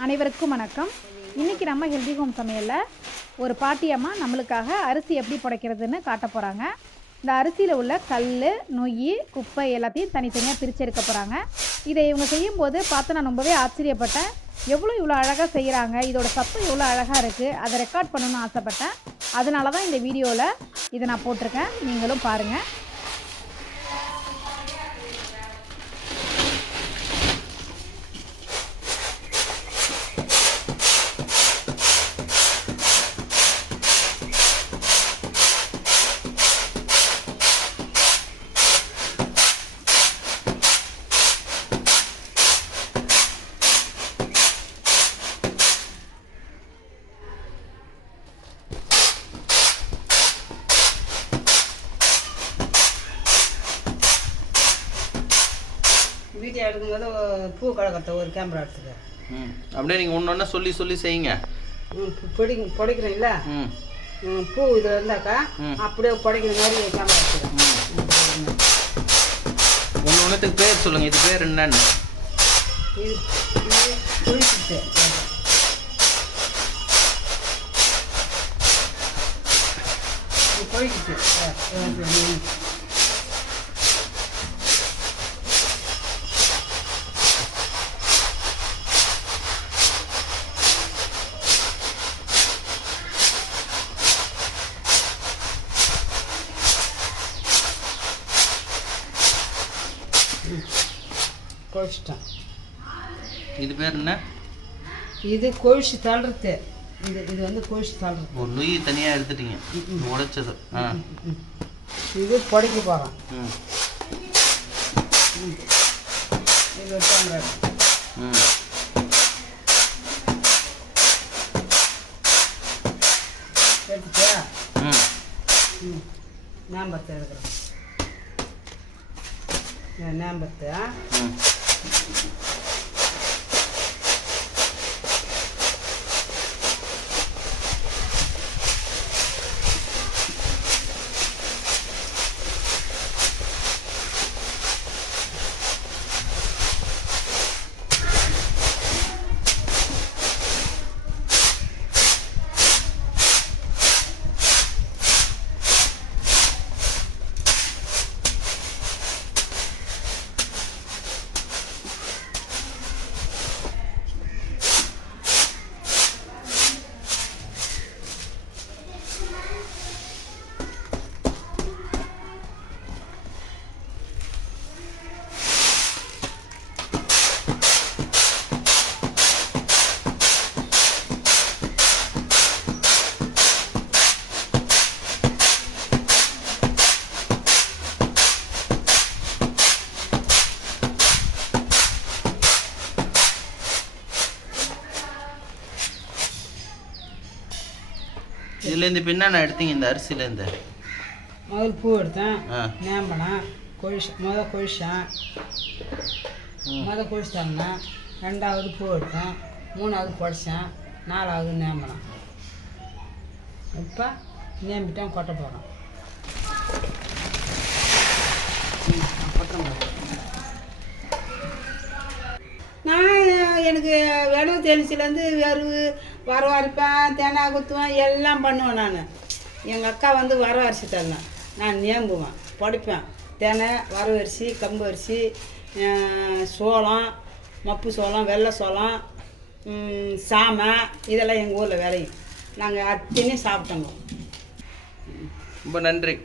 அனைவருக்கும் வணக்கம். இன்றைக்கி நம்ம ஹெல்தி ஹோம் சமையலில் ஒரு பாட்டியம்மா நம்மளுக்காக அரிசி எப்படி புடைக்கிறதுன்னு காட்ட போகிறாங்க. இந்த அரிசியில் உள்ள கல், நொய், குப்பை எல்லாத்தையும் தனித்தனியாக பிரித்து எடுக்க போகிறாங்க. இதை இவங்க செய்யும்போது பார்த்து நான் ரொம்பவே ஆச்சரியப்பட்டேன். இவ்வளோ அழகாக செய்கிறாங்க, இதோட சத்தம் எவ்வளோ அழகாக இருக்குது, அதை ரெக்கார்ட் பண்ணணும்னு ஆசைப்பட்டேன். அதனால தான் இந்த வீடியோவில் இதை நான் போட்டிருக்கேன். நீங்களும் பாருங்கள். வீட்டில் எடுக்கும்போது பூ கலக்கத்தை ஒரு கேமரா எடுத்துக்க. அப்படியே நீங்கள் ஒன்று ஒன்றா சொல்லி சொல்லி செய்யுங்க. புடைக்கிறீங்கள பூ இதில் இருந்தாக்கா அப்படியே புடைக்கிற மாதிரி கேமரா எடுத்துக்க. ஒன்று ஒன்றுத்துக்கு பேர் சொல்லுங்கள். இது பேர் என்னன்னு? இது குளிச்சுட்டு குளிச்சுட்டு கொழிச்சிட்டேன். இது பேர் என்ன? இது கொழிச்சு தள்ளுறது. இது வந்து கொழிச்சு தள்ளுறது. ஒரு நொய் தனியாக எடுத்துட்டீங்க, உடைச்சது. இது புடைக்க போகிறோம். இது கேமரா எடுத்துட்டியா? ஞாபகத்தை எடுக்கிறேன். ஞாபகத்தை இதுலேருந்து இப்போ என்னென்ன எடுத்தீங்க? இந்த அரிசியிலேருந்து முதல் பூ எடுத்தேன், நேம்பனம் கொழிச்சேன், கொழிச்சிட்டாங்கன்னா ரெண்டாவது பூ எடுத்தேன், மூணாவது புடைச்சேன், நாலாவது நேம்பனம். இப்போ நேம்பிட்டேன், கொட்ட போகிறோம். நான் எனக்கு வெறும் தெளிச்சிலேருந்து வரவு அரைப்பேன், தேங்காய் குத்துவேன், எல்லாம் பண்ணுவேன். நான் எங்கள் அக்கா வந்து வரவு அரிசி தரேன், நான் நேம்புவேன், படிப்பேன். தேனை, வரவு அரிசி, கம்பு அரிசி, சோளம், மப்பு சோளம், வெள்ளை சோளம், சாமை, இதெல்லாம் எங்கள் ஊரில் விளையும். நாங்கள் அத்தனையும் சாப்பிட்டோங்க. ரொம்ப நன்றி.